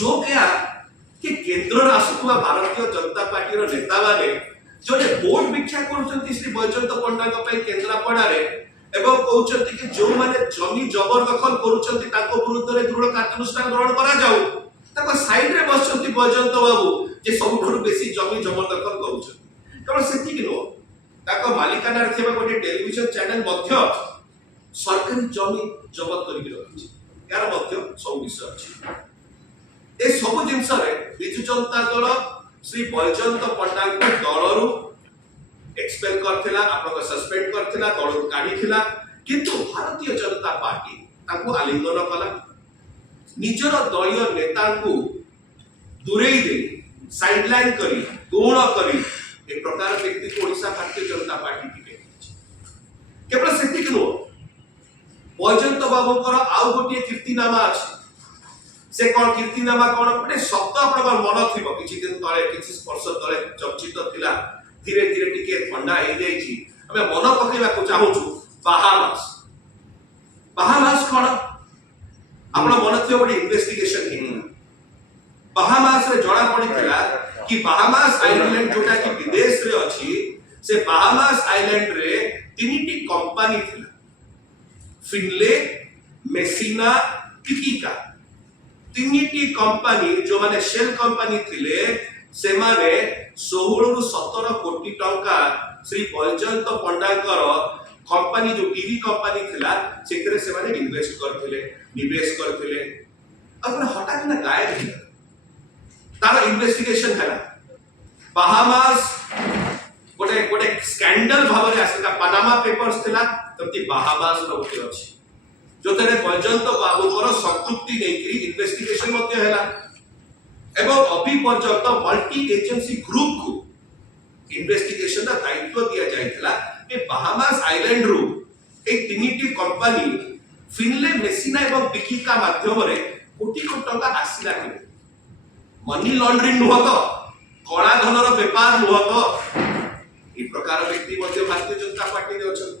joke या कि केंद्र आसुवा भारतीय जनता पार्टी नेता माने जोने वोट भिक्षा करूछंती श्री बैजयंत पंडा को पे केंद्रापड़ा रे एवं कहउछंती कि जो माने जमी जबरदखल करूछंती ताको विरुद्ध रे दृढ़ कार्यानुष्ठान ग्रहण करा जाऊ ताको साइड रे बसछंती बैजयंत बाबू जे सबठु बेसी जमी जबरदखल करूछंती केवल सेति कि नो ताको मालिकाना रे थेबा गोटे टेलीविजन चैनल मध्य सरकारी जमी जबत करि रखिछि यार मध्य सब विषय अछि ए सब जिंस रे बिजु जनता दल श्री बैजयंत पंडा को दलरु एक्सपेल करथिला आपन सस्पेंड करथिला दलरु काढिथिला किंतु भारतीय जनता पार्टी ताको आलिंगन कला निजर दलीय नेता को दूरेई दे साइडलाइन करी गौण करी एक प्रकार व्यक्ति को ओडिशा भारतीय जनता पार्टी टिकेट केवल सेति कि नो बैजयंत बाबूकर आउ गोटे कीर्तिनामा अछि से कोन कीर्तिनामा कोन गोटे शब्द आपन मन थिबो किछि दिन तळे किछि स्पर्श तळे चर्चित थिला धीरे धीरे टिके ठंडा हे जाईछि हमें मन पकेबा को चाहूछु बाहामास कोन आपन मन थिबो गोटे इन्वेस्टिगेशन हे बाहामास रे जणा पडिथिला कि बाहामास आइलैंड जोटा कि विदेश रे अछि से बाहामास आइलैंड रे तीनटी कंपनी थिला फिनले मेसिना टिकिका तीनटी कंपनी जो माने शेल कंपनी थिले से माने 16 रु 17 कोटी टंका श्री बैजयंत पंडाकर कंपनी जो टीवी कंपनी थिला सेकरे से माने इन्वेस्ट करथिले निवेश करथिले अपन हटाक ना गायब थिला तार इन्वेस्टिगेशन हैला बाहामास गोटे गोटे स्कैंडल भाबरे आसला पनामा पेपर्स थिला तमती बाहामास रो गोटे अछि जोतरे बैजयंत बाबूकर संतृप्ति नेकरी इन्वेस्टिगेशन मध्ये हैला एवं अभी पर्यंत मल्टी एजेंसी ग्रुप को इन्वेस्टिगेशन का दायित्व दिया जायतिला ए बाहामास आइलैंड रो ए तीनटी कंपनी फिनले मेसिना एवं बिकिका माध्यम रे कोटी कोटी टंका आसिला कि मनी लॉन्ड्रिंग नुह तो कला धनर व्यापार नुह तो ए प्रकार व्यक्ति मध्ये भारतीय जनता पार्टी रे अछन